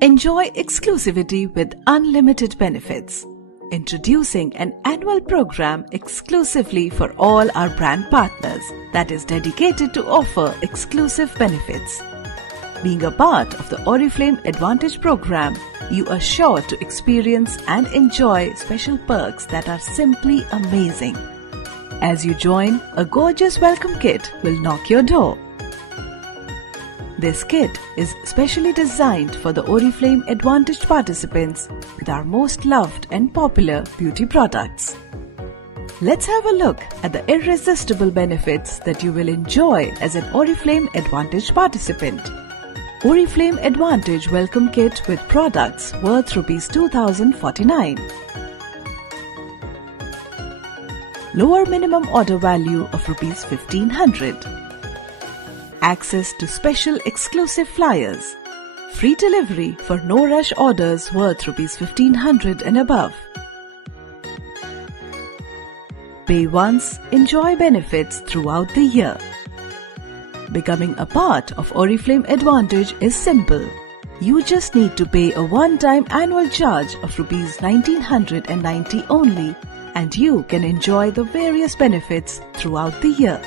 Enjoy exclusivity with unlimited benefits. Introducing an annual program exclusively for all our brand partners that is dedicated to offer exclusive benefits. Being a part of the Oriflame Advantage program, you are sure to experience and enjoy special perks that are simply amazing. As you join, a gorgeous welcome kit will knock your door. This kit is specially designed for the Oriflame Advantage participants with our most loved and popular beauty products. Let's have a look at the irresistible benefits that you will enjoy as an Oriflame Advantage participant. Oriflame Advantage Welcome Kit with products worth Rs 2049. Lower minimum order value of Rs 1500. Access to special exclusive flyers. Free delivery for no rush orders worth Rs 1500 and above. Pay once, enjoy benefits throughout the year. Becoming a part of Oriflame Advantage is simple. You just need to pay a one-time annual charge of Rs 1990 only, and you can enjoy the various benefits throughout the year.